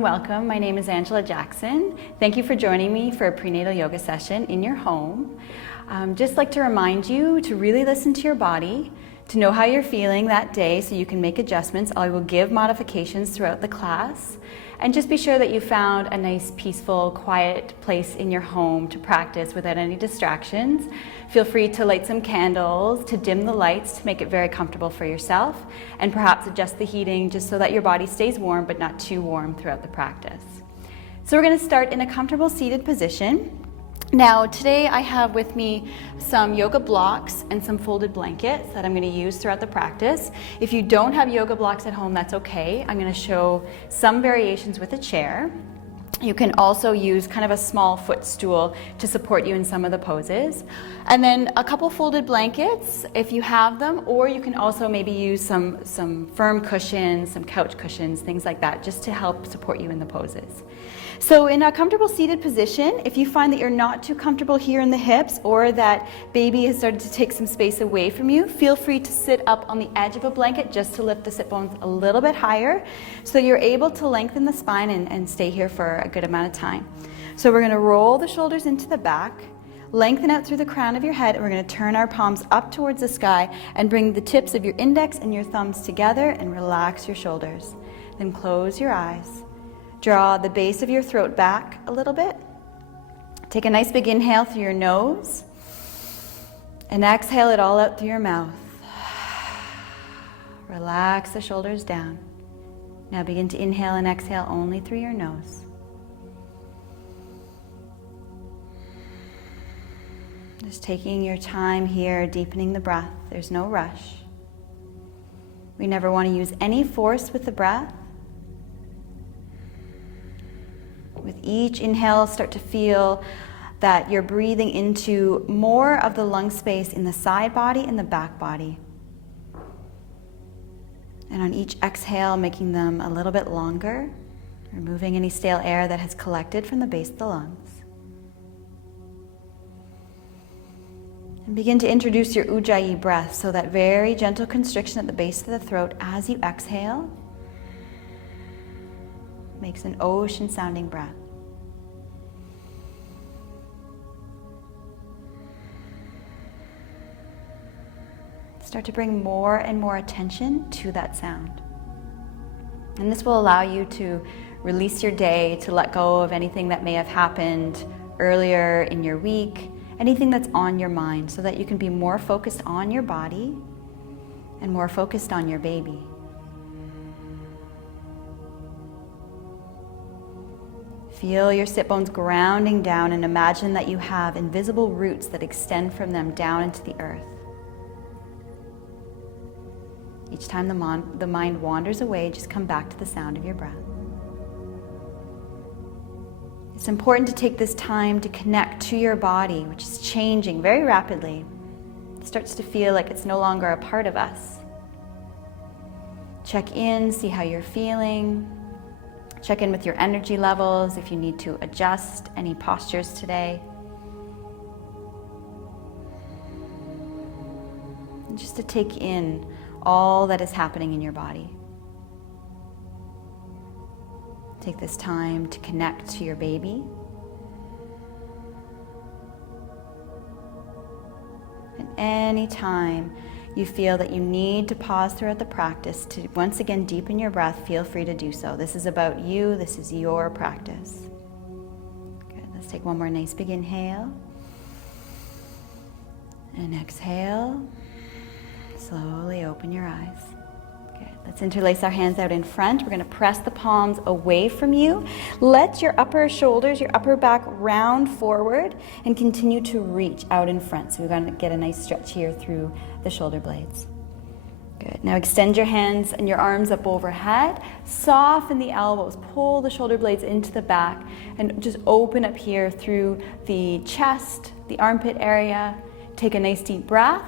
and welcome. My name is Angela Jackson. Thank you for joining me for a prenatal yoga session in your home. Just like to remind you to really listen to your body, to know how you're feeling that day so you can make adjustments. I will give modifications throughout the class. And just be sure that you found a nice, peaceful, quiet place in your home to practice without any distractions. Feel free to light some candles, to dim the lights to make it very comfortable for yourself, and perhaps adjust the heating just so that your body stays warm but not too warm throughout the practice. So we're going to start in a comfortable seated position. Now today I have with me some yoga blocks and some folded blankets that I'm going to use throughout the practice. If you don't have yoga blocks at home, that's okay. I'm going to show some variations with a chair. You can also use kind of a small footstool to support you in some of the poses. And then a couple folded blankets if you have them, or you can also maybe use some firm cushions, some couch cushions, things like that, just to help support you in the poses. So in a comfortable seated position, if you find that you're not too comfortable here in the hips or that baby has started to take some space away from you, feel free to sit up on the edge of a blanket just to lift the sit bones a little bit higher so you're able to lengthen the spine and stay here for a good amount of time. So we're going to roll the shoulders into the back, lengthen out through the crown of your head, and we're going to turn our palms up towards the sky and bring the tips of your index and your thumbs together and relax your shoulders. Then close your eyes. Draw the base of your throat back a little bit. Take a nice big inhale through your nose and exhale it all out through your mouth. Relax the shoulders down. Now begin to inhale and exhale only through your nose. Just taking your time here, deepening the breath. There's no rush. We never want to use any force with the breath. With each inhale, start to feel that you're breathing into more of the lung space in the side body and the back body. And on each exhale, making them a little bit longer, removing any stale air that has collected from the base of the lungs. And begin to introduce your Ujjayi breath, so that very gentle constriction at the base of the throat as you exhale makes an ocean sounding breath. Start to bring more and more attention to that sound. And this will allow you to release your day, to let go of anything that may have happened earlier in your week, anything that's on your mind, so that you can be more focused on your body and more focused on your baby. Feel your sit bones grounding down and imagine that you have invisible roots that extend from them down into the earth. Each time the mind wanders away, just come back to the sound of your breath. It's important to take this time to connect to your body, which is changing very rapidly. It starts to feel like it's no longer a part of us. Check in, see how you're feeling. Check in with your energy levels if you need to adjust any postures today. And just to take in all that is happening in your body. Take this time to connect to your baby. And any time you feel that you need to pause throughout the practice to once again deepen your breath, feel free to do so. This is about you. This is your practice. Good. Let's take one more nice big inhale. And exhale. Slowly open your eyes. Good. Let's interlace our hands out in front. We're going to press the palms away from you. Let your upper shoulders, your upper back round forward and continue to reach out in front. So we're going to get a nice stretch here through the shoulder blades. Good. Now extend your hands and your arms up overhead. Soften the elbows. Pull the shoulder blades into the back and just open up here through the chest, the armpit area. Take a nice deep breath.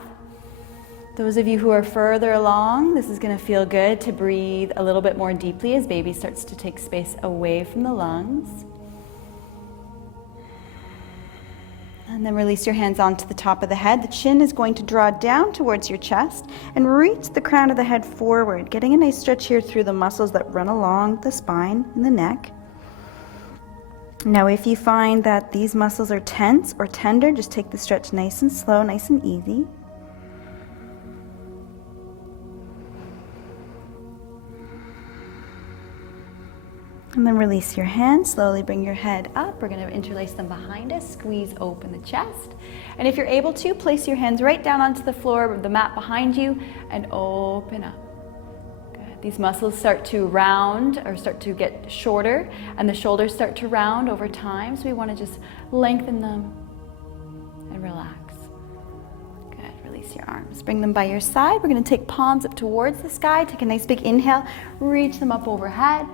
Those of you who are further along, this is going to feel good to breathe a little bit more deeply as baby starts to take space away from the lungs. And then release your hands onto the top of the head. The chin is going to draw down towards your chest and reach the crown of the head forward, getting a nice stretch here through the muscles that run along the spine and the neck. Now, if you find that these muscles are tense or tender, just take the stretch nice and slow, nice and easy. And then release your hands, slowly bring your head up. We're going to interlace them behind us, squeeze open the chest. And if you're able to, place your hands right down onto the floor of the mat behind you and open up. These muscles start to round or start to get shorter, and the shoulders start to round over time. So we want to just lengthen them and relax. Good. Release your arms. Bring them by your side. We're going to take palms up towards the sky. Take a nice big inhale. Reach them up overhead.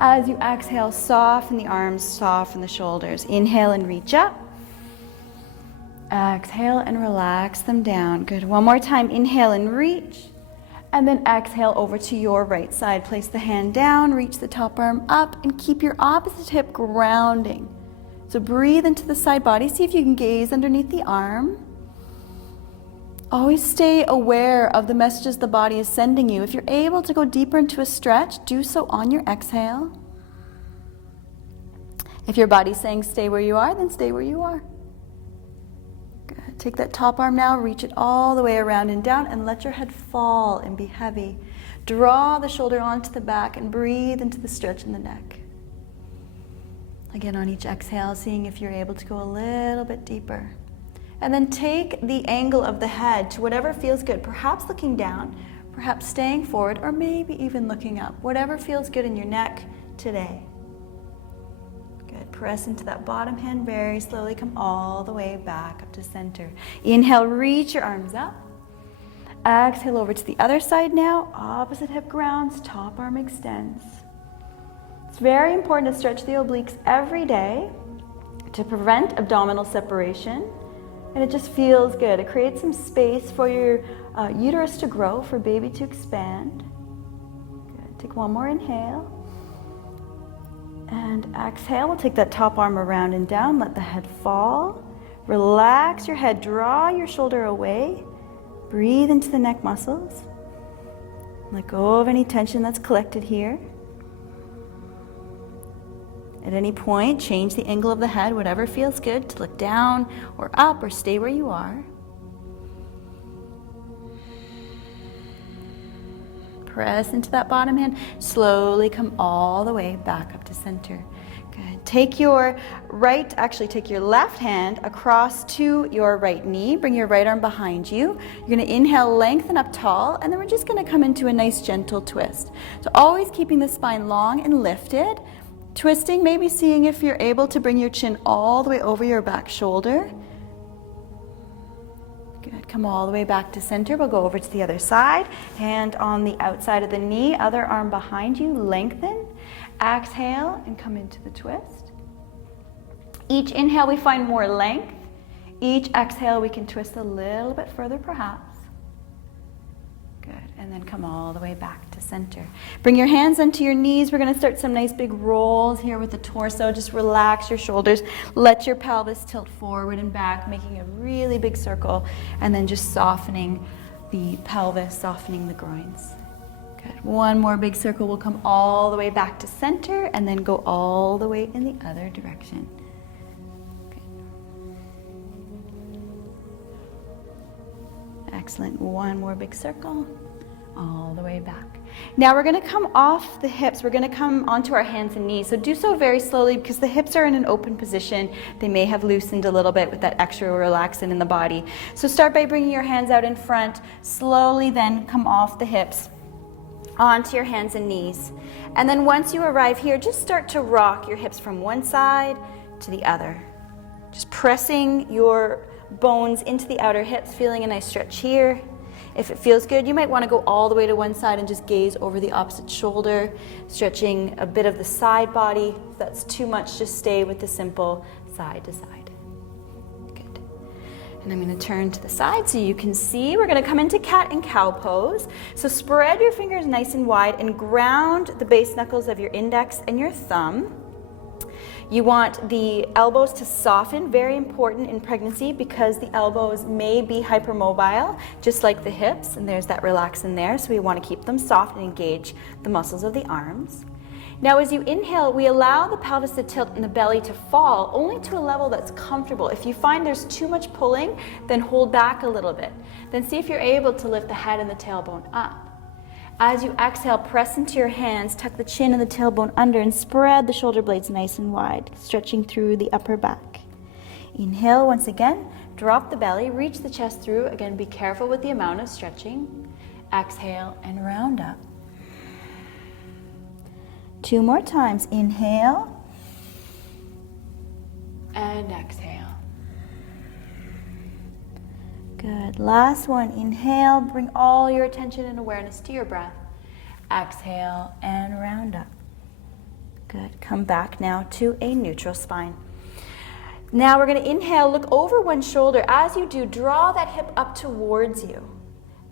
As you exhale, soften the arms, soften the shoulders. Inhale and reach up. Exhale and relax them down. Good. One more time. Inhale and reach. And then exhale over to your right side. Place the hand down, reach the top arm up, and keep your opposite hip grounding. So breathe into the side body. See if you can gaze underneath the arm. Always stay aware of the messages the body is sending you. If you're able to go deeper into a stretch, do so on your exhale. If your body's saying stay where you are, then stay where you are. Take that top arm now, reach it all the way around and down, and let your head fall and be heavy. Draw the shoulder onto the back and breathe into the stretch in the neck. Again, on each exhale, seeing if you're able to go a little bit deeper. And then take the angle of the head to whatever feels good, perhaps looking down, perhaps staying forward, or maybe even looking up. Whatever feels good in your neck today. Press into that bottom hand very slowly. Come all the way back up to center. Inhale, reach your arms up. Exhale over to the other side now. Opposite hip grounds, top arm extends. It's very important to stretch the obliques every day to prevent abdominal separation. And it just feels good. It creates some space for your uterus to grow, for baby to expand. Good. Take one more inhale. And exhale, we'll take that top arm around and down, let the head fall. Relax your head, draw your shoulder away. Breathe into the neck muscles. Let go of any tension that's collected here. At any point, change the angle of the head, whatever feels good, to look down or up or stay where you are. Press into that bottom hand. Slowly come all the way back up to center. Good. Take your left hand across to your right knee. Bring your right arm behind you. You're going to inhale, lengthen up tall, and then we're just going to come into a nice gentle twist. So always keeping the spine long and lifted. Twisting, maybe seeing if you're able to bring your chin all the way over your back shoulder. Good. Come all the way back to center. We'll go over to the other side. Hand on the outside of the knee, other arm behind you. Lengthen. Exhale and come into the twist. Each inhale we find more length. Each exhale we can twist a little bit further perhaps. Good. And then come all the way back to center. Bring your hands onto your knees. We're going to start some nice big rolls here with the torso. Just relax your shoulders. Let your pelvis tilt forward and back, making a really big circle. And then just softening the pelvis, softening the groins. Good. One more big circle. We'll come all the way back to center and then go all the way in the other direction. Excellent. One more big circle, all the way back. Now we're going to come off the hips. We're going to come onto our hands and knees. So do so very slowly because the hips are in an open position. They may have loosened a little bit with that extra relaxant in the body. So start by bringing your hands out in front. Slowly then come off the hips onto your hands and knees. And then once you arrive here, just start to rock your hips from one side to the other. Just pressing your bones into the outer hips, feeling a nice stretch here. If it feels good, you might want to go all the way to one side and just gaze over the opposite shoulder, stretching a bit of the side body. If that's too much, just stay with the simple side to side. Good. And I'm going to turn to the side so you can see. We're going to come into cat and cow pose. So spread your fingers nice and wide and ground the base knuckles of your index and your thumb. You want the elbows to soften, very important in pregnancy because the elbows may be hypermobile, just like the hips, and there's that relax in there, so we want to keep them soft and engage the muscles of the arms. Now as you inhale, we allow the pelvis to tilt and the belly to fall, only to a level that's comfortable. If you find there's too much pulling, then hold back a little bit. Then see if you're able to lift the head and the tailbone up. As you exhale, press into your hands, tuck the chin and the tailbone under, and spread the shoulder blades nice and wide, stretching through the upper back. Inhale once again, drop the belly, reach the chest through. Again, be careful with the amount of stretching. Exhale and round up. 2 more times. Inhale and exhale. Good. Last one. Inhale, bring all your attention and awareness to your breath. Exhale and round up. Good. Come back now to a neutral spine. Now we're going to inhale, look over one shoulder. As you do, draw that hip up towards you.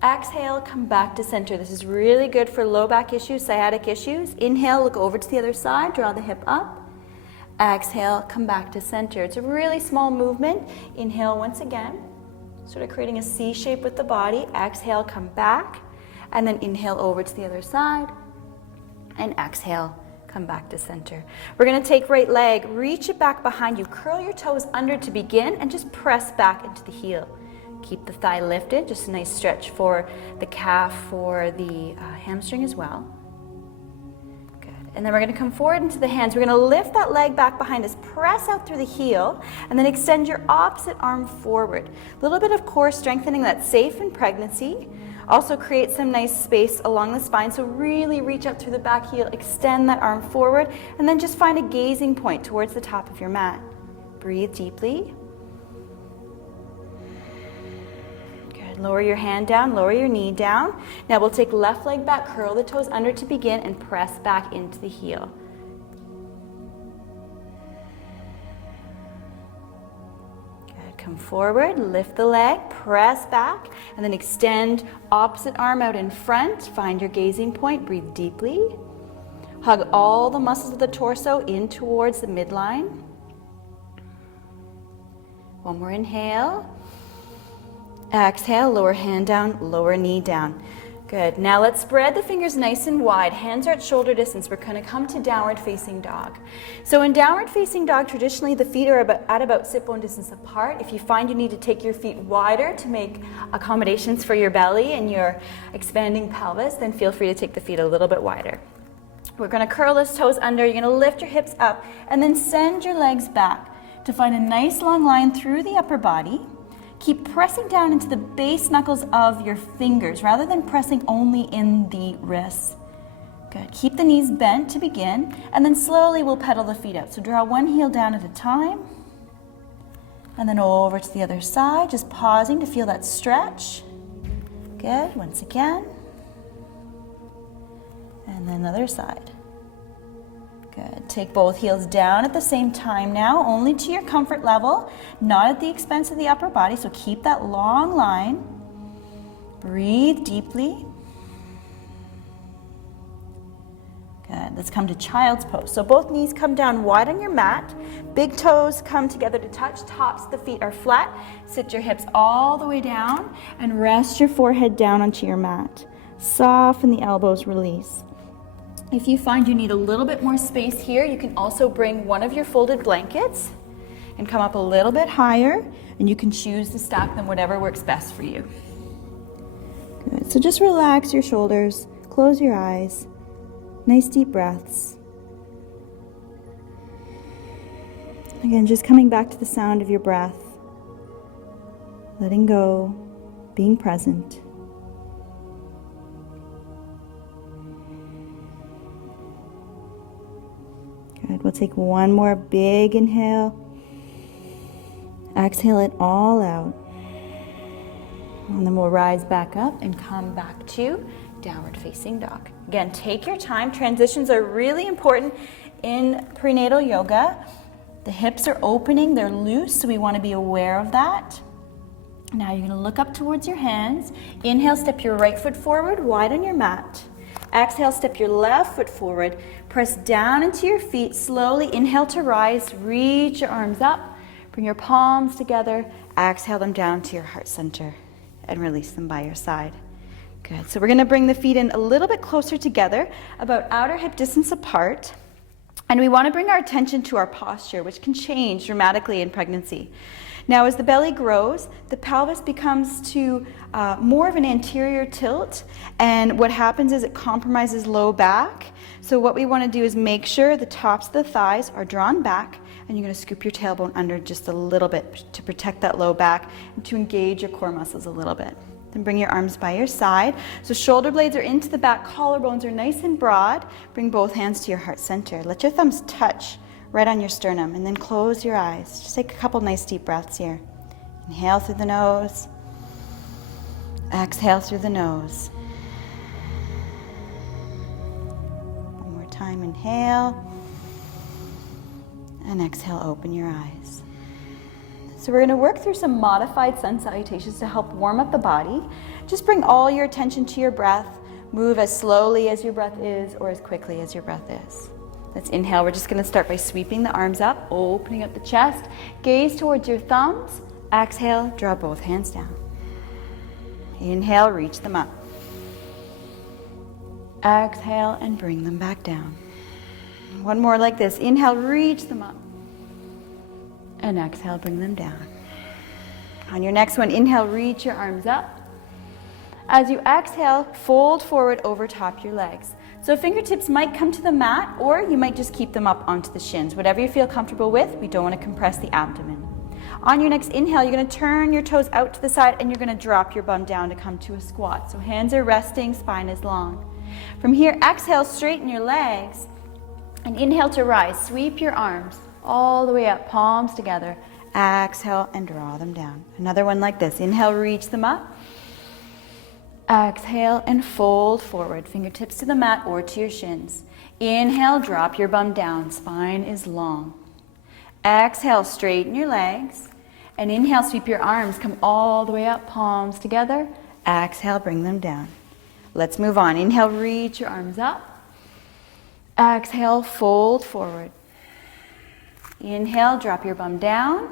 Exhale, come back to center. This is really good for low back issues, sciatic issues. Inhale, look over to the other side, draw the hip up. Exhale, come back to center. It's a really small movement. Inhale once again, sort of creating a C shape with the body. Exhale, come back, and then inhale over to the other side, and exhale, come back to center. We're going to take right leg, reach it back behind you, curl your toes under to begin, and just press back into the heel. Keep the thigh lifted, just a nice stretch for the calf, for the hamstring as well. Good. And then we're going to come forward into the hands. We're going to lift that leg back behind us, press out through the heel, and then extend your opposite arm forward. A little bit of core strengthening that's safe in pregnancy. Also create some nice space along the spine, so really reach out through the back heel, extend that arm forward, and then just find a gazing point towards the top of your mat. Breathe deeply. Lower your hand down, lower your knee down. Now we'll take left leg back, curl the toes under to begin, and press back into the heel. Good. Come forward, lift the leg, press back, and then extend opposite arm out in front. Find your gazing point, breathe deeply. Hug all the muscles of the torso in towards the midline. One more inhale. Exhale, lower hand down, lower knee down. Good. Now let's spread the fingers nice and wide. Hands are at shoulder distance. We're going to come to downward facing dog. So in downward facing dog, traditionally the feet are at about sit bone distance apart. If you find you need to take your feet wider to make accommodations for your belly and your expanding pelvis, then feel free to take the feet a little bit wider. We're going to curl those toes under. You're going to lift your hips up and then send your legs back to find a nice long line through the upper body. Keep pressing down into the base knuckles of your fingers rather than pressing only in the wrists. Good. Keep the knees bent to begin, and then slowly we'll pedal the feet out. So draw one heel down at a time, and then over to the other side, just pausing to feel that stretch. Good. Once again. And then other side. Good. Take both heels down at the same time now, only to your comfort level, not at the expense of the upper body. So keep that long line. Breathe deeply. Good. Let's come to child's pose. So both knees come down wide on your mat. Big toes come together to touch. Tops of the feet are flat. Sit your hips all the way down and rest your forehead down onto your mat. Soften the elbows, release. If you find you need a little bit more space here, you can also bring one of your folded blankets and come up a little bit higher, and you can choose to stack them, whatever works best for you. Good. So just relax your shoulders, close your eyes, nice deep breaths. Again, just coming back to the sound of your breath, letting go, being present. Good. We'll take one more big inhale. Exhale it all out. And then we'll rise back up and come back to downward facing dog. Again, take your time. Transitions are really important in prenatal yoga. The hips are opening, they're loose, so we want to be aware of that. Now you're going to look up towards your hands. Inhale, step your right foot forward, wide on your mat. Exhale, step your left foot forward. Press down into your feet. Slowly inhale to rise. Reach your arms up. Bring your palms together. Exhale them down to your heart center and release them by your side. Good. So we're going to bring the feet in a little bit closer together, about outer hip distance apart. And we want to bring our attention to our posture, which can change dramatically in pregnancy. Now, as the belly grows, the pelvis becomes to more of an anterior tilt, and what happens is it compromises low back. So what we want to do is make sure the tops of the thighs are drawn back, and you're going to scoop your tailbone under just a little bit to protect that low back and to engage your core muscles a little bit. Then bring your arms by your side. So shoulder blades are into the back, collarbones are nice and broad. Bring both hands to your heart center. Let your thumbs touch right on your sternum, and then close your eyes. Just take a couple nice deep breaths here. Inhale through the nose. Exhale through the nose. One more time, inhale. And exhale, open your eyes. So we're going to work through some modified sun salutations to help warm up the body. Just bring all your attention to your breath. Move as slowly as your breath is or as quickly as your breath is. Let's inhale. We're just going to start by sweeping the arms up, opening up the chest. Gaze towards your thumbs. Exhale, draw both hands down. Inhale, reach them up. Exhale, and bring them back down. One more like this. Inhale, reach them up. And exhale, bring them down. On your next one, inhale, reach your arms up. As you exhale, fold forward over top your legs. So fingertips might come to the mat, or you might just keep them up onto the shins. Whatever you feel comfortable with, we don't want to compress the abdomen. On your next inhale, you're going to turn your toes out to the side, and you're going to drop your bum down to come to a squat. So hands are resting, spine is long. From here, exhale, straighten your legs, and inhale to rise. Sweep your arms all the way up, palms together. Exhale, and draw them down. Another one like this. Inhale, reach them up. Exhale and fold forward, fingertips to the mat or to your shins. Inhale, drop your bum down, spine is long. Exhale, straighten your legs. And inhale, sweep your arms, come all the way up, palms together. Exhale, bring them down. Let's move on. Inhale, reach your arms up. Exhale, fold forward. Inhale, drop your bum down.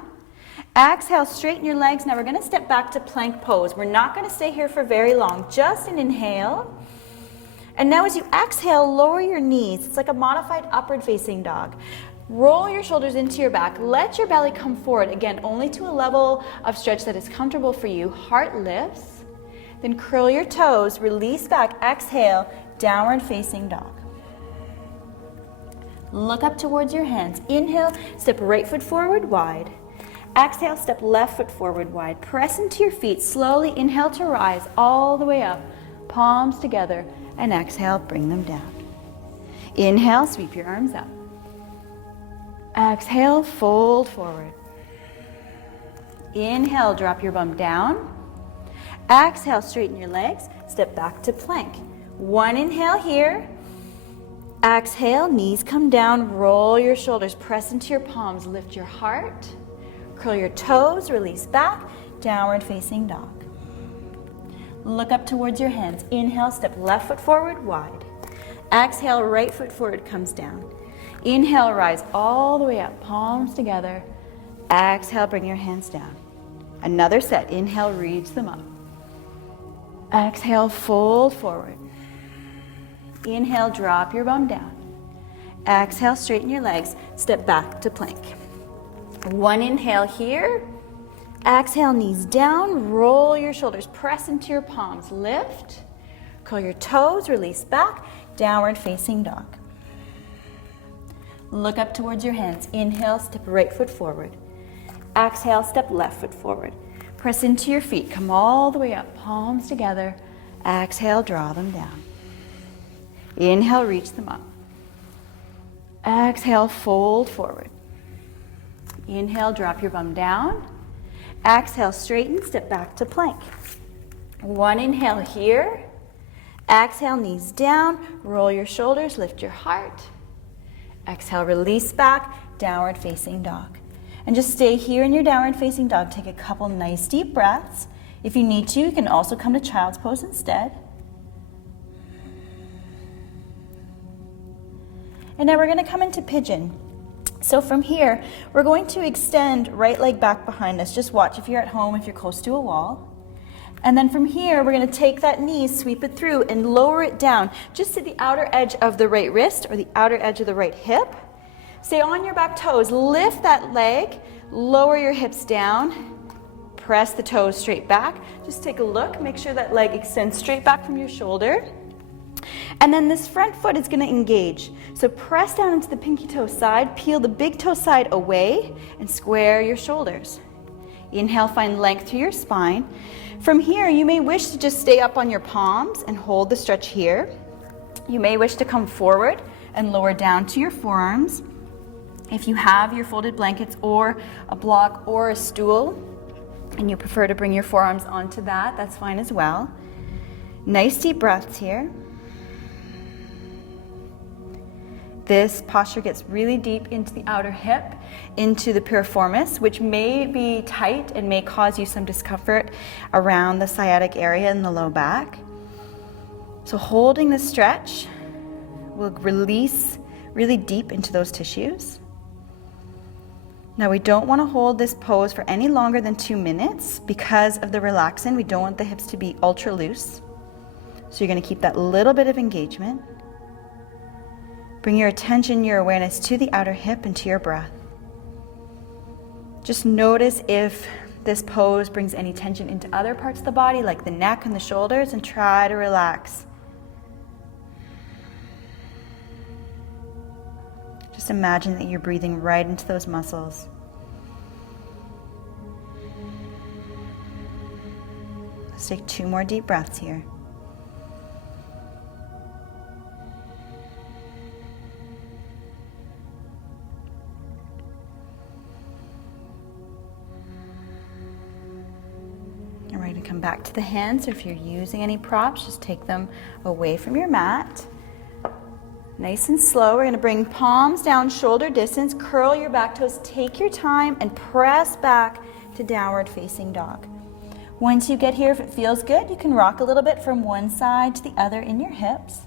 Exhale, straighten your legs. Now we're going to step back to plank pose. We're not going to stay here for very long. Just an inhale. And now as you exhale, lower your knees. It's like a modified upward facing dog. Roll your shoulders into your back. Let your belly come forward. Again, only to a level of stretch that is comfortable for you. Heart lifts. Then curl your toes. Release back. Exhale, downward facing dog. Look up towards your hands. Inhale, step right foot forward, wide. Exhale, step left foot forward, wide. Press into your feet. Slowly inhale to rise all the way up. Palms together. And exhale, bring them down. Inhale, sweep your arms up. Exhale, fold forward. Inhale, drop your bum down. Exhale, straighten your legs. Step back to plank. One inhale here. Exhale, knees come down. Roll your shoulders. Press into your palms. Lift your heart. Curl your toes, release back, downward facing dog. Look up towards your hands. Inhale, step left foot forward, wide. Exhale, right foot forward comes down. Inhale, rise all the way up, palms together. Exhale, bring your hands down. Another set. Inhale, reach them up. Exhale, fold forward. Inhale, drop your bum down. Exhale, straighten your legs, step back to plank. One inhale here. Exhale, knees down. Roll your shoulders. Press into your palms. Lift. Curl your toes. Release back. Downward facing dog. Look up towards your hands. Inhale, step right foot forward. Exhale, step left foot forward. Press into your feet. Come all the way up. Palms together. Exhale, draw them down. Inhale, reach them up. Exhale, fold forward. Inhale, drop your bum down. Exhale, straighten, step back to plank. One inhale here. Exhale, knees down. Roll your shoulders, lift your heart. Exhale, release back, downward facing dog. And just stay here in your downward facing dog. Take a couple nice deep breaths. If you need to, you can also come to child's pose instead. And now we're going to come into pigeon. So from here, we're going to extend right leg back behind us. Just watch if you're at home, if you're close to a wall. And then from here, we're gonna take that knee, sweep it through, and lower it down just to the outer edge of the right wrist or the outer edge of the right hip. Stay on your back toes, lift that leg, lower your hips down, press the toes straight back. Just take a look, make sure that leg extends straight back from your shoulder. And then this front foot is gonna engage. So press down into the pinky toe side, peel the big toe side away, and square your shoulders. Inhale, find length through your spine. From here, you may wish to just stay up on your palms and hold the stretch here. You may wish to come forward and lower down to your forearms. If you have your folded blankets or a block or a stool, and you prefer to bring your forearms onto that, that's fine as well. Nice deep breaths here. This posture gets really deep into the outer hip, into the piriformis, which may be tight and may cause you some discomfort around the sciatic area in the low back. So holding the stretch will release really deep into those tissues. Now we don't want to hold this pose for any longer than 2 minutes because of the relaxin. We don't want the hips to be ultra loose. So you're going to keep that little bit of engagement. Bring your attention, your awareness to the outer hip and to your breath. Just notice if this pose brings any tension into other parts of the body, like the neck and the shoulders, and try to relax. Just imagine that you're breathing right into those muscles. Let's take 2 more deep breaths here. You're ready to come back to the hands. If you're using any props, just take them away from your mat. Nice and slow. We're going to bring palms down, shoulder distance, curl your back toes, take your time, and press back to downward facing dog. Once you get here, if it feels good, you can rock a little bit from one side to the other in your hips.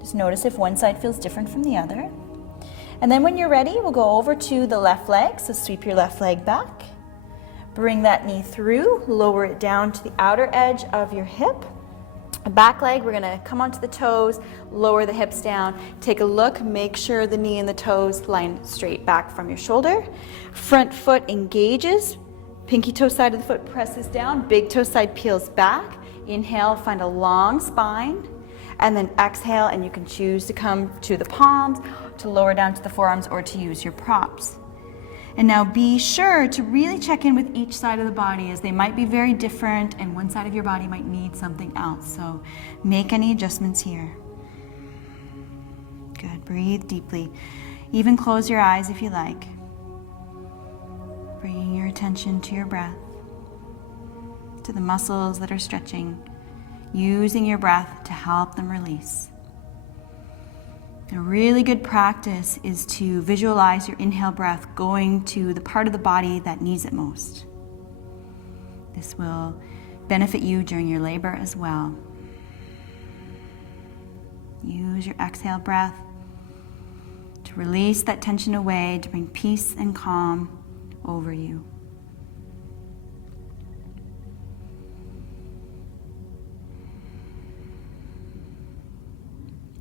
Just notice if one side feels different from the other. And then when you're ready, we'll go over to the left leg. So sweep your left leg back. Bring that knee through, lower it down to the outer edge of your hip. Back leg, we're gonna come onto the toes, lower the hips down, take a look, make sure the knee and the toes line straight back from your shoulder. Front foot engages, pinky toe side of the foot presses down, big toe side peels back. Inhale, find a long spine, and then exhale, and you can choose to come to the palms, to lower down to the forearms, or to use your props. And now be sure to really check in with each side of the body, as they might be very different and one side of your body might need something else. So make any adjustments here. Good, breathe deeply. Even close your eyes if you like. Bringing your attention to your breath, to the muscles that are stretching, using your breath to help them release. A really good practice is to visualize your inhale breath going to the part of the body that needs it most. This will benefit you during your labor as well. Use your exhale breath to release that tension away, to bring peace and calm over you.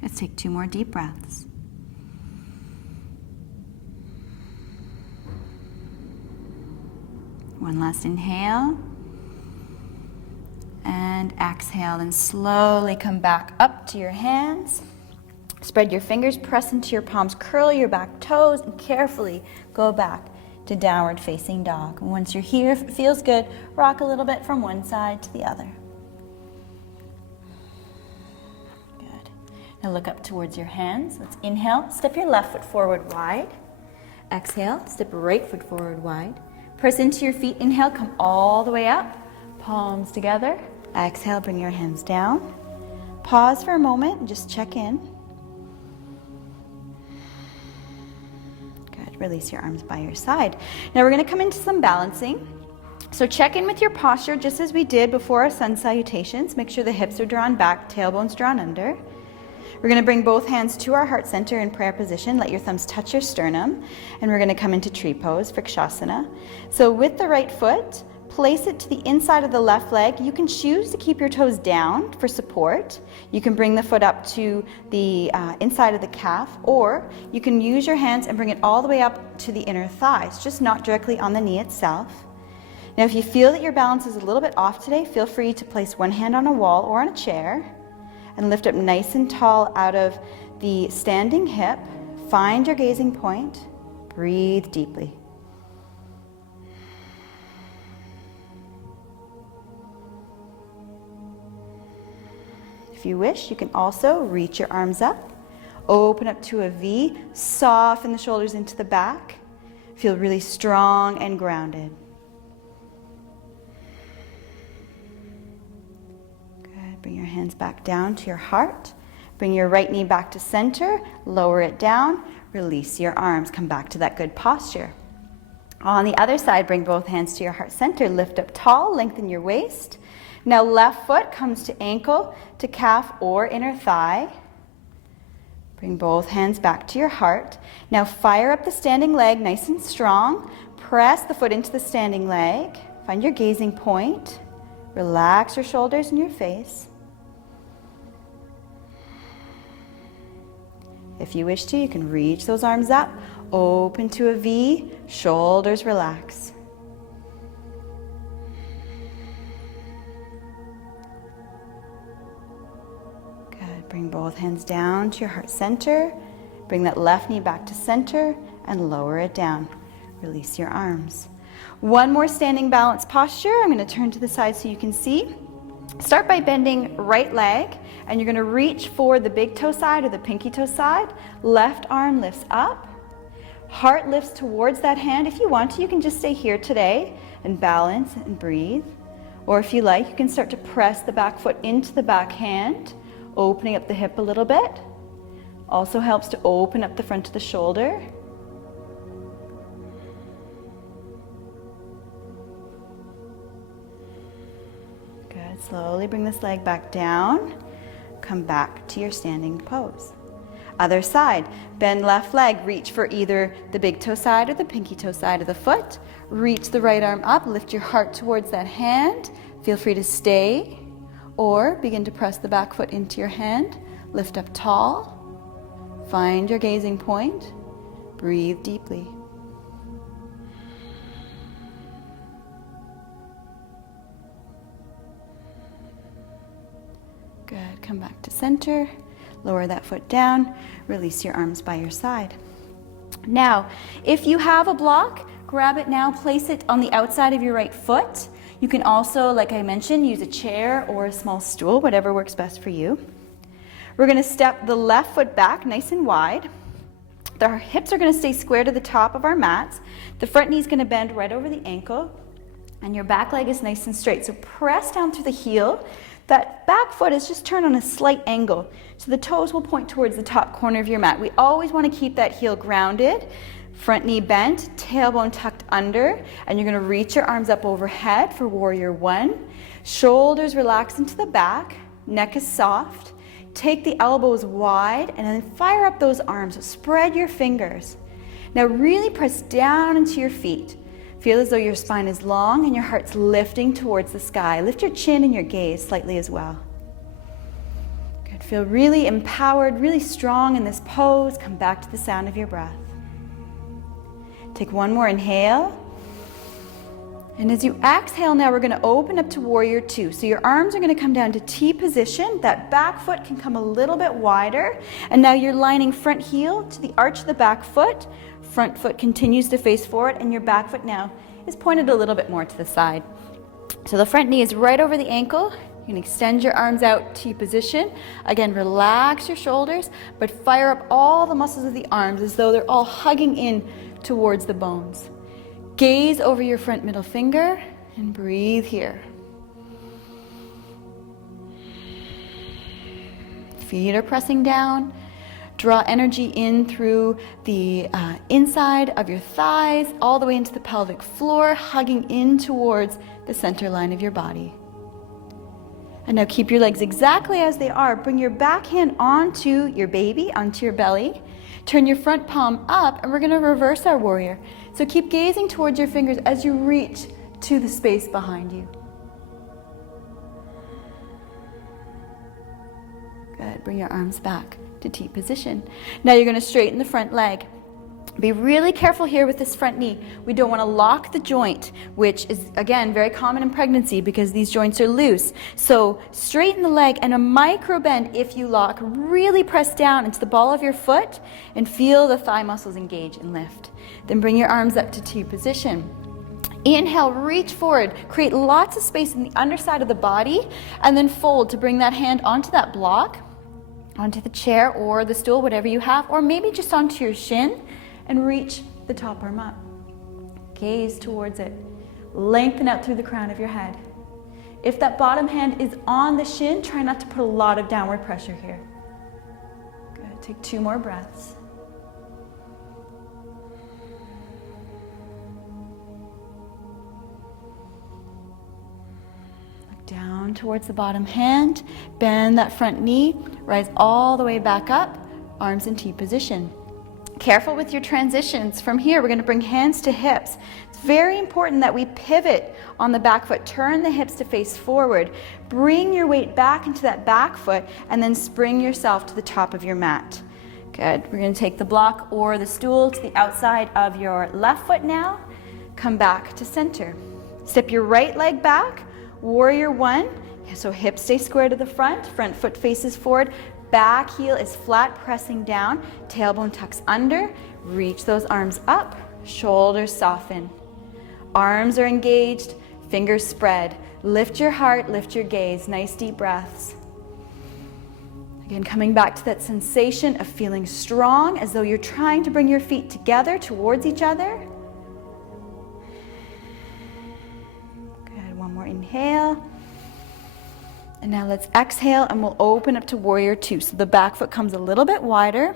Let's take 2 more deep breaths. One last inhale. And exhale, and slowly come back up to your hands. Spread your fingers, press into your palms, curl your back toes, and carefully go back to downward facing dog. And once you're here, if it feels good, rock a little bit from one side to the other. Now look up towards your hands. Let's inhale, step your left foot forward wide. Exhale, step right foot forward wide. Press into your feet, inhale, come all the way up. Palms together. Exhale, bring your hands down. Pause for a moment and just check in. Good, release your arms by your side. Now we're gonna come into some balancing. So check in with your posture just as we did before our sun salutations. Make sure the hips are drawn back, tailbones drawn under. We're going to bring both hands to our heart center in prayer position. Let your thumbs touch your sternum. And we're going to come into tree pose, Vrikshasana. So with the right foot, place it to the inside of the left leg. You can choose to keep your toes down for support. You can bring the foot up to the inside of the calf, or you can use your hands and bring it all the way up to the inner thighs, just not directly on the knee itself. Now, if you feel that your balance is a little bit off today, feel free to place one hand on a wall or on a chair and lift up nice and tall out of the standing hip. Find your gazing point. Breathe deeply. If you wish, you can also reach your arms up, open up to a V, soften the shoulders into the back. Feel really strong and grounded. Good. Bring your hands back down to your heart. Bring your right knee back to center, lower it down, release your arms, come back to that good posture. On the other side, bring both hands to your heart center, lift up tall, lengthen your waist. Now left foot comes to ankle, to calf or inner thigh. Bring both hands back to your heart. Now fire up the standing leg nice and strong. Press the foot into the standing leg. Find your gazing point. Relax your shoulders and your face. If you wish to, you can reach those arms up, open to a V, shoulders relax. Good. Bring both hands down to your heart center. Bring that left knee back to center and lower it down. Release your arms. One more standing balance posture. I'm going to turn to the side so you can see. Start by bending right leg, and you're going to reach for the big toe side or the pinky toe side. Left arm lifts up. Heart lifts towards that hand. If you want to, you can just stay here today and balance and breathe. Or if you like, you can start to press the back foot into the back hand, opening up the hip a little bit. Also helps to open up the front of the shoulder. Good. Slowly bring this leg back down. Come back to your standing pose. Other side. Bend left leg. Reach for either the big toe side or the pinky toe side of the foot. Reach the right arm up. Lift your heart towards that hand. Feel free to stay or begin to press the back foot into your hand. Lift up tall. Find your gazing point. Breathe deeply. Good. Come back to center. Lower that foot down. Release your arms by your side. Now, if you have a block, grab it now. Place it on the outside of your right foot. You can also, like I mentioned, use a chair or a small stool, whatever works best for you. We're going to step the left foot back nice and wide. The hips are going to stay square to the top of our mats. The front knee is going to bend right over the ankle, and your back leg is nice and straight. So press down through the heel. That back foot is just turned on a slight angle, so the toes will point towards the top corner of your mat. We always want to keep that heel grounded. Front knee bent, tailbone tucked under, and you're going to reach your arms up overhead for warrior one. Shoulders relax into the back, neck is soft. Take the elbows wide and then fire up those arms. So spread your fingers. Now really press down into your feet. Feel as though your spine is long and your heart's lifting towards the sky. Lift your chin and your gaze slightly as well. Good. Feel really empowered, really strong in this pose. Come back to the sound of your breath. Take one more inhale. And as you exhale now, we're going to open up to warrior two. So your arms are going to come down to T position. That back foot can come a little bit wider. And now you're lining front heel to the arch of the back foot. Front foot continues to face forward, and your back foot now is pointed a little bit more to the side. So the front knee is right over the ankle. You can extend your arms out, T position. Again, relax your shoulders, but fire up all the muscles of the arms as though they're all hugging in towards the bones. Gaze over your front middle finger and breathe here. Feet are pressing down. Draw energy in through the inside of your thighs, all the way into the pelvic floor, hugging in towards the center line of your body. And now keep your legs exactly as they are. Bring your back hand onto your baby, onto your belly. Turn your front palm up, and we're going to reverse our warrior. So keep gazing towards your fingers as you reach to the space behind you. Good. Bring your arms back to T position. Now you're going to straighten the front leg. Be really careful here with this front knee. We don't want to lock the joint, which is, again, very common in pregnancy because these joints are loose. So straighten the leg and a micro bend if you lock. Really press down into the ball of your foot and feel the thigh muscles engage and lift. Then bring your arms up to T position. Inhale, reach forward. Create lots of space in the underside of the body and then fold to bring that hand onto that block, onto the chair or the stool, whatever you have, or maybe just onto your shin. And reach the top arm up. Gaze towards it. Lengthen out through the crown of your head. If that bottom hand is on the shin, try not to put a lot of downward pressure here. Good. Take 2 more breaths. Look down towards the bottom hand. Bend that front knee. Rise all the way back up. Arms in T position. Careful with your transitions. From here, we're going to bring hands to hips. It's very important that we pivot on the back foot. Turn the hips to face forward. Bring your weight back into that back foot and then spring yourself to the top of your mat. Good. We're going to take the block or the stool to the outside of your left foot now. Come back to center. Step your right leg back. Warrior 1. So hips stay square to the front. Front foot faces forward. Back heel is flat, pressing down. Tailbone tucks under. Reach those arms up. Shoulders soften. Arms are engaged. Fingers spread. Lift your heart, lift your gaze. Nice deep breaths. Again, coming back to that sensation of feeling strong as though you're trying to bring your feet together towards each other. Good. One more inhale. And now let's exhale and we'll open up to warrior 2. So the back foot comes a little bit wider.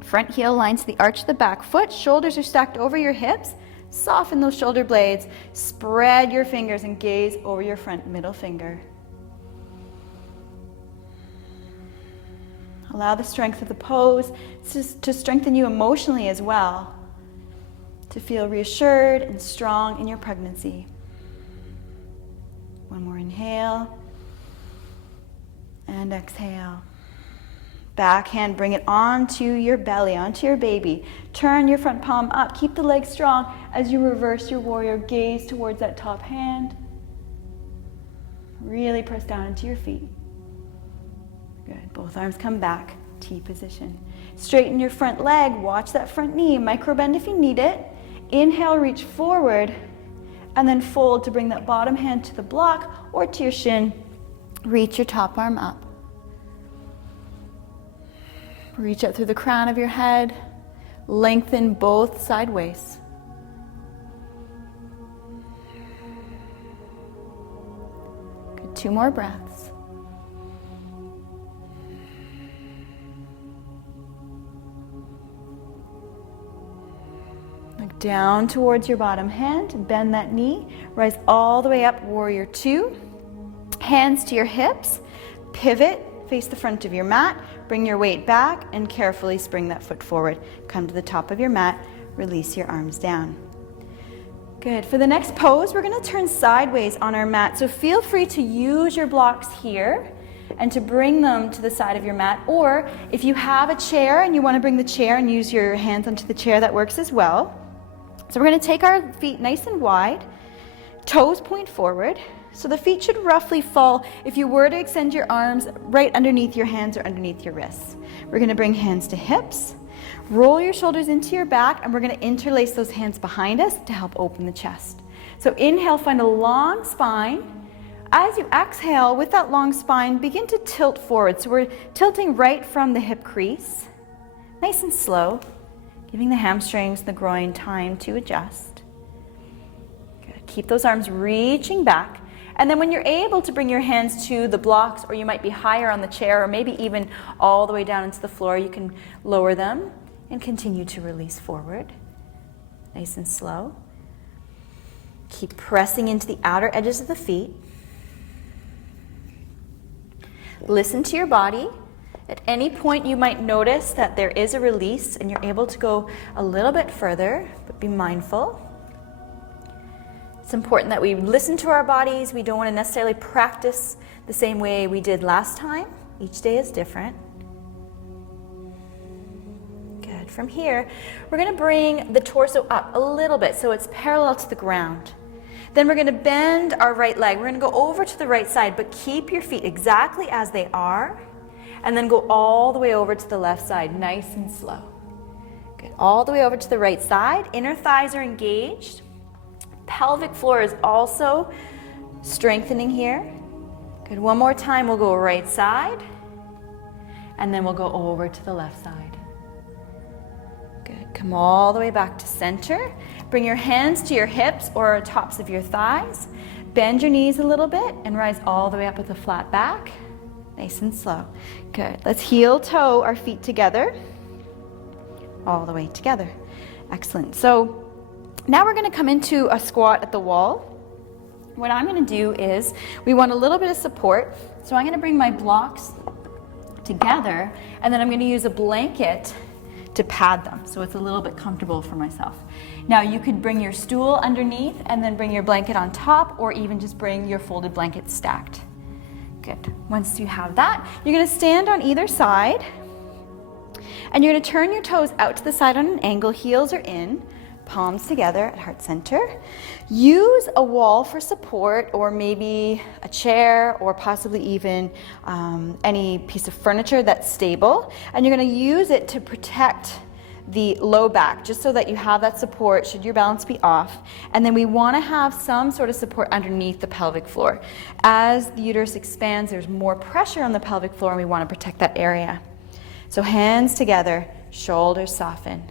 Front heel lines the arch of the back foot. Shoulders are stacked over your hips. Soften those shoulder blades. Spread your fingers and gaze over your front middle finger. Allow the strength of the pose to strengthen you emotionally as well. To feel reassured and strong in your pregnancy. One more inhale. And exhale. Back hand, bring it onto your belly, onto your baby. Turn your front palm up. Keep the legs strong as you reverse your warrior. Gaze towards that top hand. Really press down into your feet. Good. Both arms come back. T position. Straighten your front leg. Watch that front knee. Micro bend if you need it. Inhale, reach forward. And then fold to bring that bottom hand to the block or to your shin. Reach your top arm up. Reach out through the crown of your head. Lengthen both side waists. Good. 2 more breaths. Look down towards your bottom hand. Bend that knee. Rise all the way up, warrior 2. Hands to your hips, pivot, face the front of your mat, bring your weight back and carefully spring that foot forward. Come to the top of your mat, release your arms down. Good. For the next pose, we're going to turn sideways on our mat. So feel free to use your blocks here and to bring them to the side of your mat. Or if you have a chair and you want to bring the chair and use your hands onto the chair, that works as well. So we're going to take our feet nice and wide, toes point forward. So the feet should roughly fall if you were to extend your arms right underneath your hands or underneath your wrists. We're going to bring hands to hips, roll your shoulders into your back, and we're going to interlace those hands behind us to help open the chest. So inhale, find a long spine. As you exhale, with that long spine, begin to tilt forward. So we're tilting right from the hip crease, nice and slow, giving the hamstrings and the groin time to adjust. Good. Keep those arms reaching back. And then when you're able to bring your hands to the blocks, or you might be higher on the chair, or maybe even all the way down into the floor, you can lower them and continue to release forward. Nice and slow. Keep pressing into the outer edges of the feet. Listen to your body. At any point you might notice that there is a release and you're able to go a little bit further, but be mindful. It's important that we listen to our bodies. We don't want to necessarily practice the same way we did last time. Each day is different. Good. From here, we're going to bring the torso up a little bit so it's parallel to the ground. Then we're going to bend our right leg. We're going to go over to the right side, but keep your feet exactly as they are. And then go all the way over to the left side, nice and slow. Good. All the way over to the right side. Inner thighs are engaged. Pelvic floor is also strengthening here. Good. One more time, we'll go right side. And then we'll go over to the left side. Good. Come all the way back to center. Bring your hands to your hips or tops of your thighs. Bend your knees a little bit and rise all the way up with a flat back. Nice and slow. Good. Let's heel toe our feet together. All the way together. Excellent. So now we're going to come into a squat at the wall. What I'm going to do is we want a little bit of support. So I'm going to bring my blocks together and then I'm going to use a blanket to pad them so it's a little bit comfortable for myself. Now you could bring your stool underneath and then bring your blanket on top, or even just bring your folded blanket stacked. Good. Once you have that, you're going to stand on either side and you're going to turn your toes out to the side on an angle. Heels are in, palms together at heart center. Use a wall for support, or maybe a chair, or possibly even any piece of furniture that's stable. And you're going to use it to protect the low back, just so that you have that support should your balance be off. And then we want to have some sort of support underneath the pelvic floor. As the uterus expands, there's more pressure on the pelvic floor and we want to protect that area. So hands together, shoulders soften.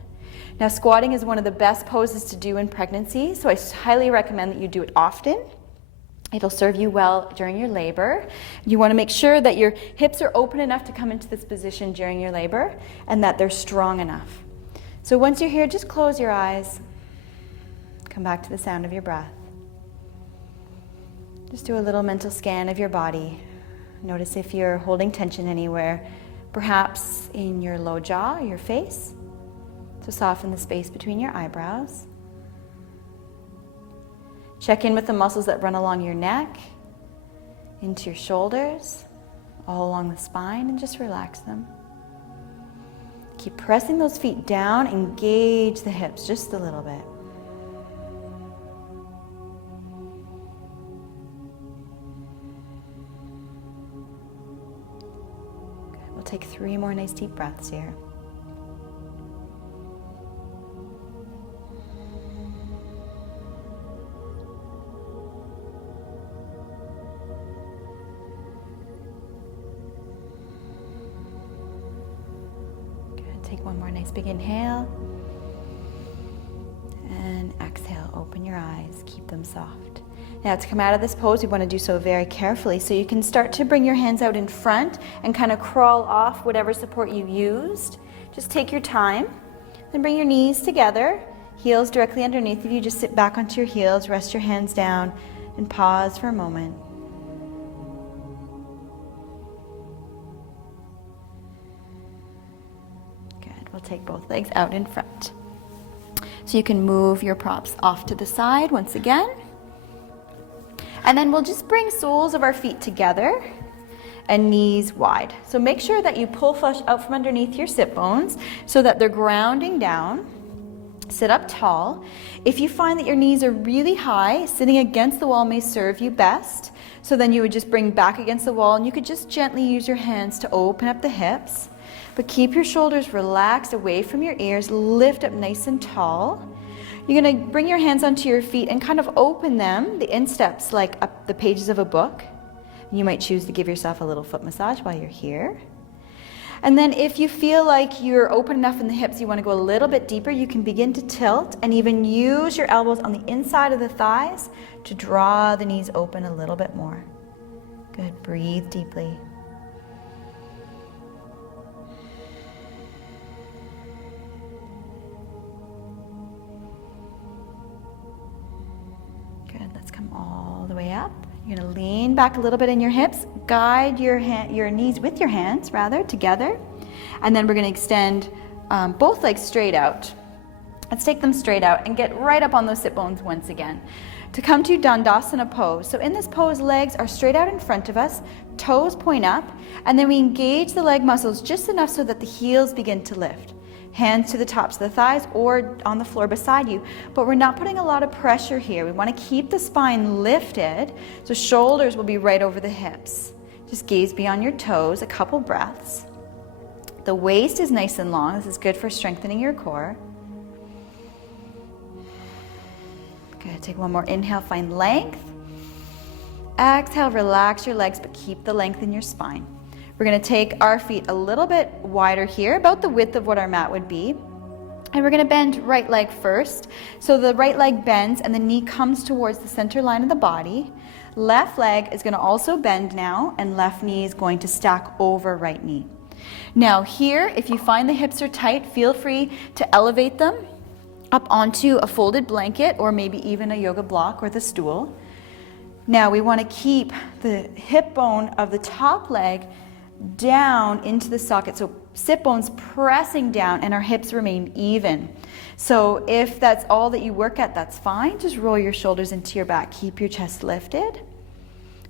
Now squatting is one of the best poses to do in pregnancy, so I highly recommend that you do it often. It'll serve you well during your labor. You want to make sure that your hips are open enough to come into this position during your labor and that they're strong enough. So once you're here, just close your eyes. Come back to the sound of your breath. Just do a little mental scan of your body. Notice if you're holding tension anywhere, perhaps in your low jaw or your face. So soften the space between your eyebrows. Check in with the muscles that run along your neck, into your shoulders, all along the spine, and just relax them. Keep pressing those feet down, engage the hips just a little bit. Good. We'll take 3 more nice deep breaths here. Take 1 more nice big inhale, and exhale. Open your eyes, keep them soft. Now to come out of this pose, we want to do so very carefully. So you can start to bring your hands out in front and kind of crawl off whatever support you used. Just take your time. Then bring your knees together, heels directly underneath of you. Just sit back onto your heels, rest your hands down, and pause for a moment. We'll take both legs out in front. So you can move your props off to the side once again. And then we'll just bring soles of our feet together and knees wide. So make sure that you pull flush out from underneath your sit bones so that they're grounding down. Sit up tall. If you find that your knees are really high, sitting against the wall may serve you best. So then you would just bring back against the wall and you could just gently use your hands to open up the hips. But keep your shoulders relaxed away from your ears. Lift up nice and tall. You're going to bring your hands onto your feet and kind of open them, the insteps, like up the pages of a book. You might choose to give yourself a little foot massage while you're here. And then if you feel like you're open enough in the hips, you want to go a little bit deeper, you can begin to tilt and even use your elbows on the inside of the thighs to draw the knees open a little bit more. Good. Breathe deeply. Come all the way up. You're going to lean back a little bit in your hips. Guide your knees with your hands, rather, together. And then we're going to extend both legs straight out. Let's take them straight out and get right up on those sit bones once again. to come to Dandasana pose. So in this pose, legs are straight out in front of us, toes point up, and then we engage the leg muscles just enough so that the heels begin to lift. Hands to the tops of the thighs or on the floor beside you. But we're not putting a lot of pressure here. We want to keep the spine lifted, so shoulders will be right over the hips. Just gaze beyond your toes, a couple breaths. The waist is nice and long. This is good for strengthening your core. Good, take one more inhale, find length. Exhale, relax your legs, but keep the length in your spine. We're gonna take our feet a little bit wider here, about the width of what our mat would be. And we're gonna bend right leg first. So the right leg bends and the knee comes towards the center line of the body. Left leg is gonna also bend now, and left knee is going to stack over right knee. Now here, if you find the hips are tight, feel free to elevate them up onto a folded blanket or maybe even a yoga block or the stool. Now we want to keep the hip bone of the top leg down into the socket. So sit bones pressing down and our hips remain even. So if that's all that you work at, that's fine. Just roll your shoulders into your back. Keep your chest lifted.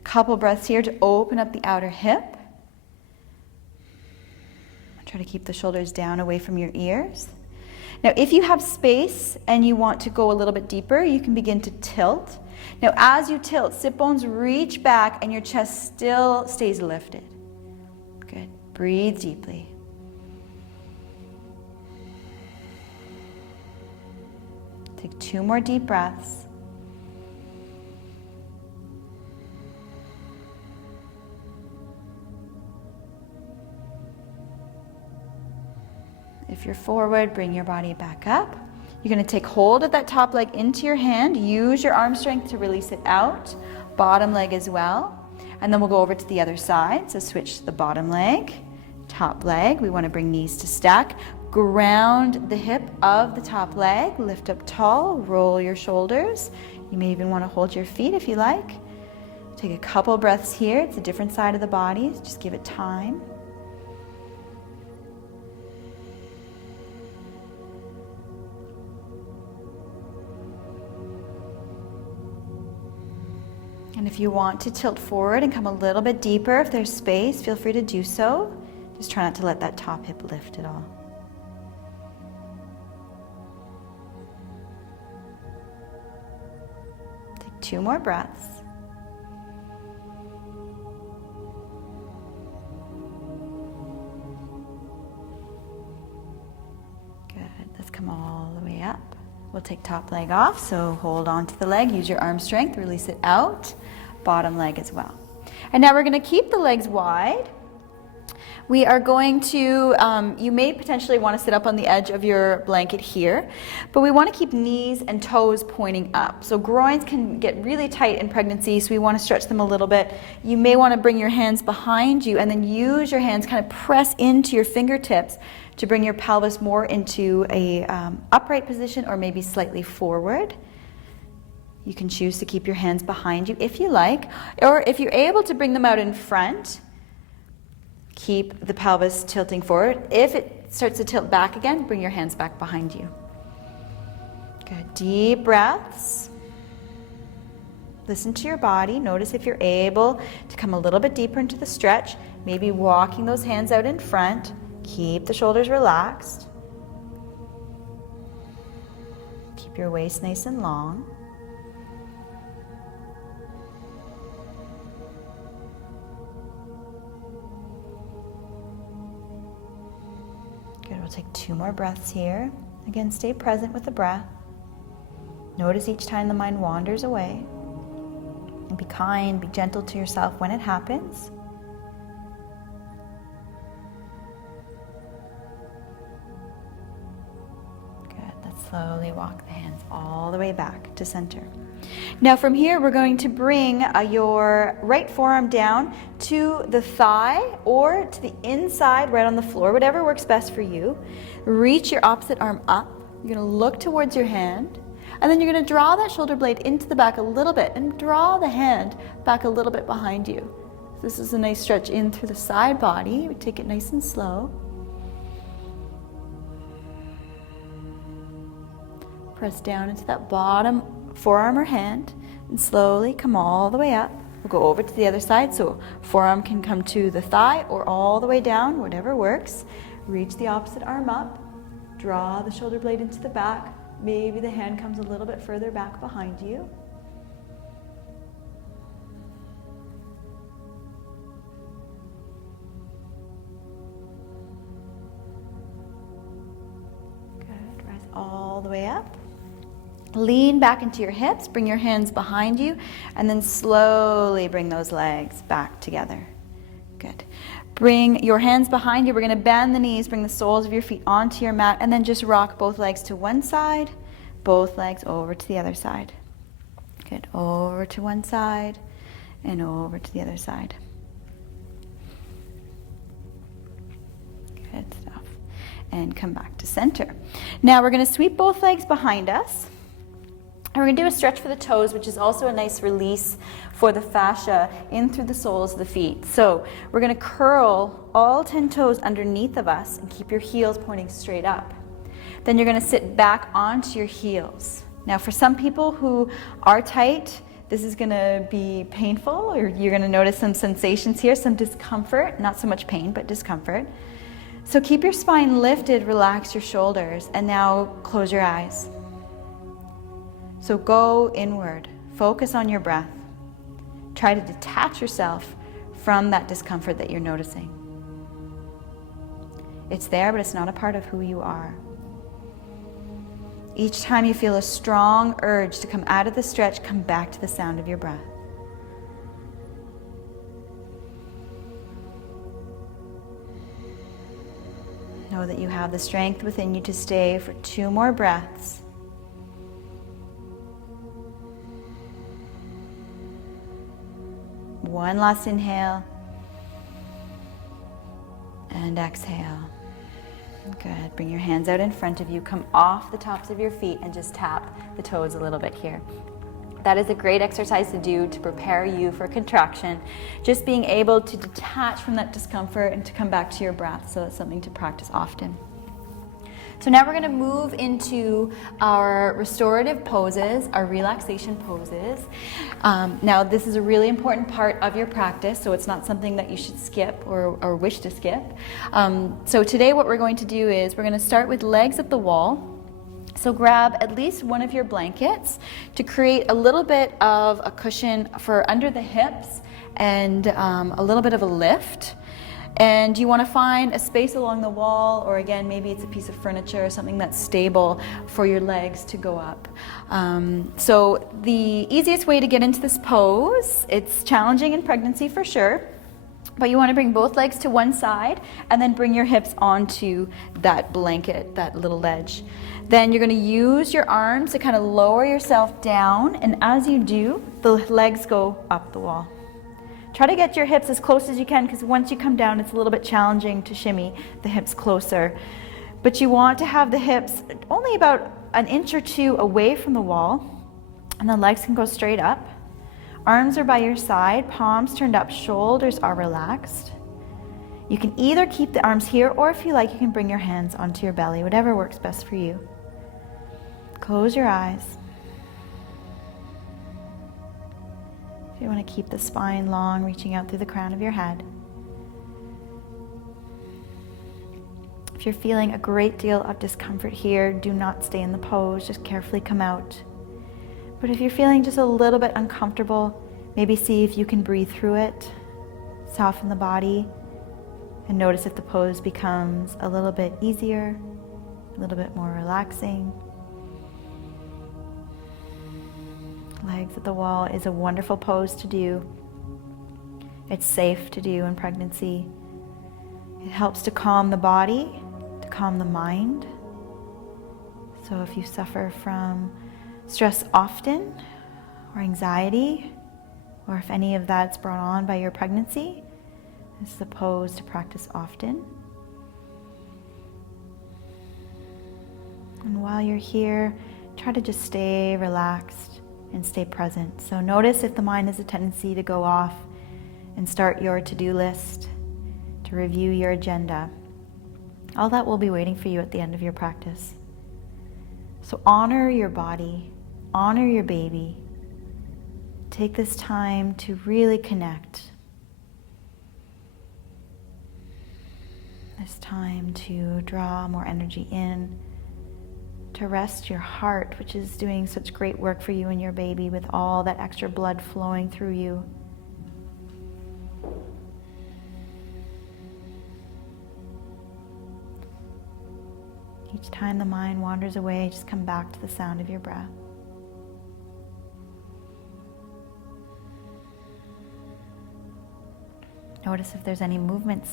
Couple breaths here to open up the outer hip. Try to keep the shoulders down away from your ears. Now, if you have space and you want to go a little bit deeper, you can begin to tilt. Now, as you tilt, sit bones reach back and your chest still stays lifted. Good. Breathe deeply. Take 2 more deep breaths. If you're forward, bring your body back up. You're going to take hold of that top leg into your hand. Use your arm strength to release it out. Bottom leg as well. And then we'll go over to the other side. So switch the bottom leg, top leg. We want to bring knees to stack. Ground the hip of the top leg. Lift up tall. Roll your shoulders. You may even want to hold your feet if you like. Take a couple breaths here. It's a different side of the body. Just give it time. And if you want to tilt forward and come a little bit deeper, if there's space, feel free to do so. Just try not to let that top hip lift at all. Take 2 more breaths. Good. Let's come all the way up. We'll take top leg off, so hold on to the leg, use your arm strength, release it out, bottom leg as well. And now we're going to keep the legs wide. We are going to, you may potentially want to sit up on the edge of your blanket here, but we want to keep knees and toes pointing up. So groins can get really tight in pregnancy, so we want to stretch them a little bit. You may want to bring your hands behind you and then use your hands, kind of press into your fingertips to bring your pelvis more into a upright position or maybe slightly forward. You can choose to keep your hands behind you if you like, or if you're able to bring them out in front, keep the pelvis tilting forward. If it starts to tilt back again, bring your hands back behind you. Good. Deep breaths. Listen to your body. Notice if you're able to come a little bit deeper into the stretch, maybe walking those hands out in front. Keep the shoulders relaxed. Keep your waist nice and long. Good, we'll take 2 more breaths here. Again, stay present with the breath. Notice each time the mind wanders away. And be kind, be gentle to yourself when it happens. Slowly walk the hands all the way back to center. Now from here, we're going to bring your right forearm down to the thigh or to the inside, right on the floor, whatever works best for you. Reach your opposite arm up. You're going to look towards your hand, and then you're going to draw that shoulder blade into the back a little bit and draw the hand back a little bit behind you. This is a nice stretch in through the side body. We take it nice and slow. Press down into that bottom forearm or hand, and slowly come all the way up. We'll go over to the other side, so forearm can come to the thigh or all the way down, whatever works. Reach the opposite arm up, draw the shoulder blade into the back. Maybe the hand comes a little bit further back behind you. Good, rise all the way up. Lean back into your hips, bring your hands behind you, and then slowly bring those legs back together. Good. Bring your hands behind you. We're going to bend the knees, bring the soles of your feet onto your mat, and then just rock both legs to one side, both legs over to the other side. Good. Over to one side and over to the other side. Good stuff. And come back to center. Now we're going to sweep both legs behind us. And we're going to do a stretch for the toes, which is also a nice release for the fascia in through the soles of the feet. So we're going to curl all 10 toes underneath of us and keep your heels pointing straight up. Then you're going to sit back onto your heels. Now for some people who are tight, this is going to be painful, or you're going to notice some sensations here, some discomfort, not so much pain, but discomfort. So keep your spine lifted, relax your shoulders, and now close your eyes. So go inward, focus on your breath. Try to detach yourself from that discomfort that you're noticing. It's there, but it's not a part of who you are. Each time you feel a strong urge to come out of the stretch, come back to the sound of your breath. Know that you have the strength within you to stay for 2 more breaths. One last inhale and exhale. Good. Bring your hands out in front of you. Come off the tops of your feet and just tap the toes a little bit here. That is a great exercise to do to prepare you for contraction. Just being able to detach from that discomfort and to come back to your breath. So that's something to practice often. So now we're going to move into our restorative poses, our relaxation poses. Now this is a really important part of your practice, so it's not something that you should skip or wish to skip. So today what we're going to do is we're going to start with legs at the wall. So grab at least one of your blankets to create a little bit of a cushion for under the hips and a little bit of a lift. And you want to find a space along the wall, or again, maybe it's a piece of furniture or something that's stable for your legs to go up. So the easiest way to get into this pose, it's challenging in pregnancy for sure, but you want to bring both legs to one side and then bring your hips onto that blanket, that little ledge. Then you're going to use your arms to kind of lower yourself down, and as you do, the legs go up the wall. Try to get your hips as close as you can, because once you come down, it's a little bit challenging to shimmy the hips closer. But you want to have the hips only about an inch or 2 away from the wall, and the legs can go straight up. Arms are by your side, palms turned up, shoulders are relaxed. You can either keep the arms here, or if you like, you can bring your hands onto your belly, whatever works best for you. Close your eyes. You want to keep the spine long, reaching out through the crown of your head. If you're feeling a great deal of discomfort here, do not stay in the pose, just carefully come out. But if you're feeling just a little bit uncomfortable, maybe see if you can breathe through it, soften the body, and notice if the pose becomes a little bit easier, a little bit more relaxing. Legs at the wall is a wonderful pose to do. It's safe to do in pregnancy. It helps to calm the body, to calm the mind. So if you suffer from stress often, or anxiety, or if any of that's brought on by your pregnancy, this is a pose to practice often. And while you're here, try to just stay relaxed and stay present. So notice if the mind has a tendency to go off and start your to-do list, to review your agenda. All that will be waiting for you at the end of your practice. So honor your body, honor your baby. Take this time to really connect. This time to draw more energy in, to rest your heart, which is doing such great work for you and your baby with all that extra blood flowing through you. Each time the mind wanders away, just come back to the sound of your breath. Notice if there's any movements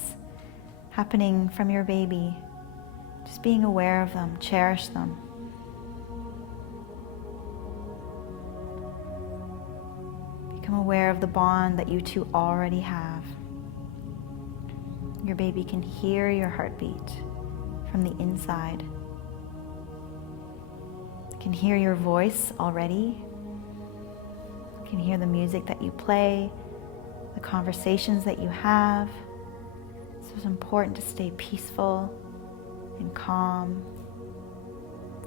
happening from your baby. Just being aware of them, cherish them. Become aware of the bond that you two already have. Your baby can hear your heartbeat from the inside. Can hear your voice already. Can hear the music that you play, the conversations that you have. So it's important to stay peaceful and calm,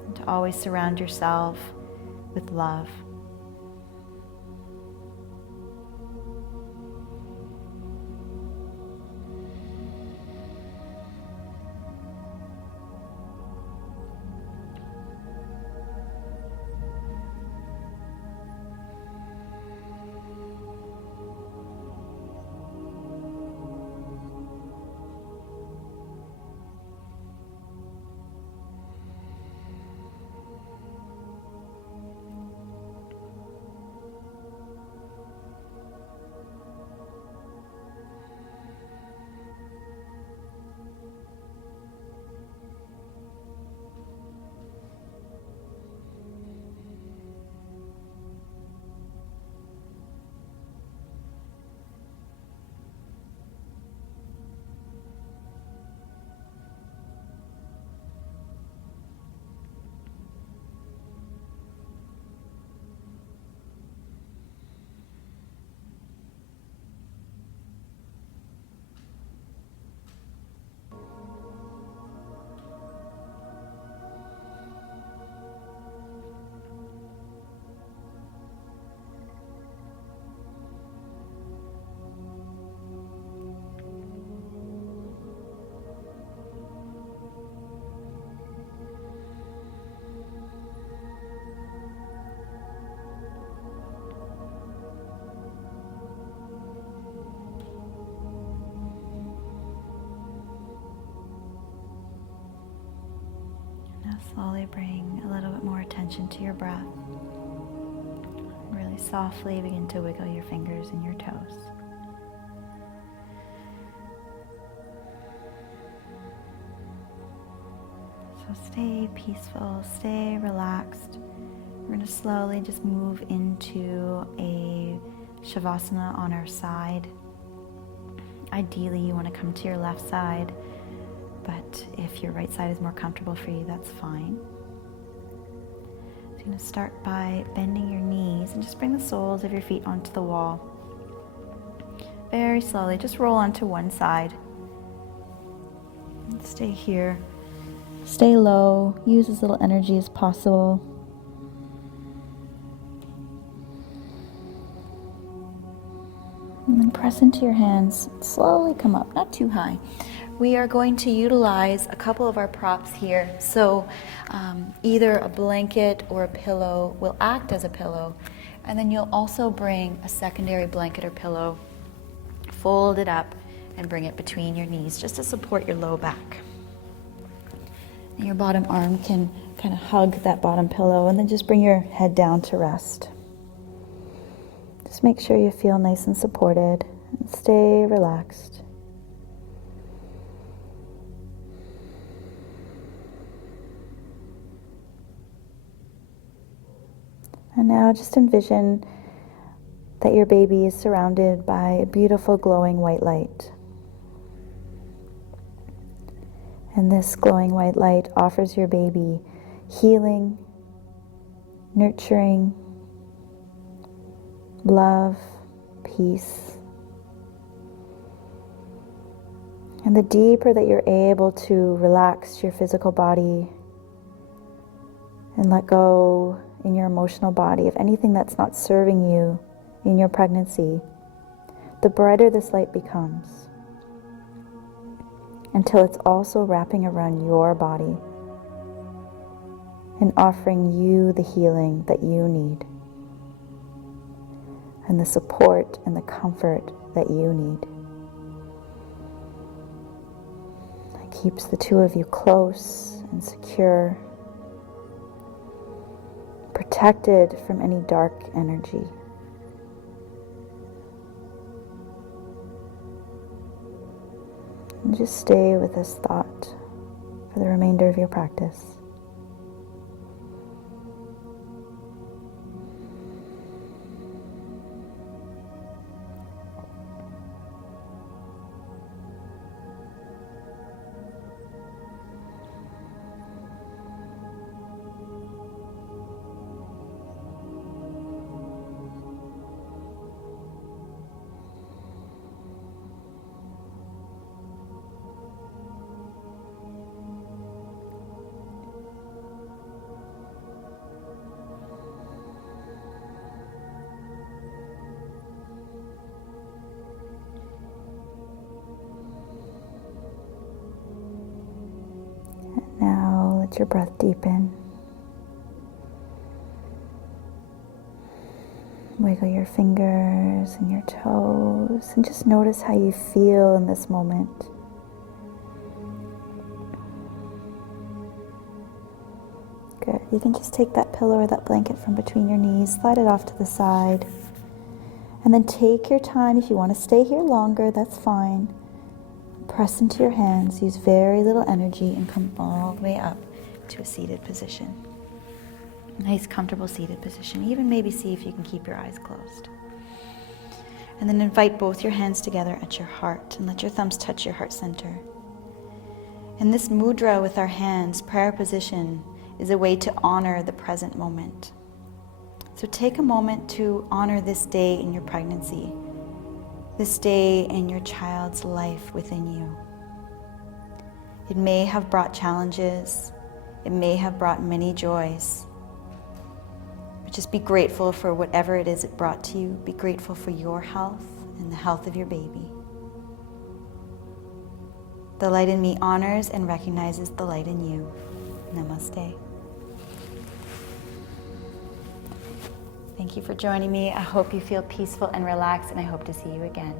and to always surround yourself with love. Slowly bring a little bit more attention to your breath. Really softly begin to wiggle your fingers and your toes. So stay peaceful, stay relaxed. We're going to slowly just move into a Shavasana on our side. Ideally, you want to come to your left side. But if your right side is more comfortable for you, that's fine. So you're going to start by bending your knees and just bring the soles of your feet onto the wall. Very slowly, just roll onto one side. And stay here. Stay low, use as little energy as possible. And then press into your hands, slowly come up, not too high. We are going to utilize a couple of our props here. So either a blanket or a pillow will act as a pillow. And then you'll also bring a secondary blanket or pillow, fold it up, and bring it between your knees just to support your low back. And your bottom arm can kind of hug that bottom pillow, and then just bring your head down to rest. Just make sure you feel nice and supported and stay relaxed. And now just envision that your baby is surrounded by a beautiful glowing white light. And this glowing white light offers your baby healing, nurturing, love, peace. And the deeper that you're able to relax your physical body and let go in your emotional body, of anything that's not serving you in your pregnancy, the brighter this light becomes, until it's also wrapping around your body and offering you the healing that you need and the support and the comfort that you need. It keeps the two of you close and secure, protected from any dark energy. And just stay with this thought for the remainder of your practice. Now let your breath deepen. Wiggle your fingers and your toes and just notice how you feel in this moment. Good. You can just take that pillow or that blanket from between your knees, slide it off to the side, and then take your time. If you want to stay here longer, that's fine. Press into your hands, use very little energy, and come all the way up to a seated position. Nice, comfortable seated position. Even maybe see if you can keep your eyes closed. And then invite both your hands together at your heart and let your thumbs touch your heart center. In this mudra with our hands, prayer position, is a way to honor the present moment. So take a moment to honor this day in your pregnancy, this day in your child's life within you. It may have brought challenges, it may have brought many joys, but just be grateful for whatever it is it brought to you. Be grateful for your health and the health of your baby. The light in me honors and recognizes the light in you. Namaste. Thank you for joining me. I hope you feel peaceful and relaxed, and I hope to see you again.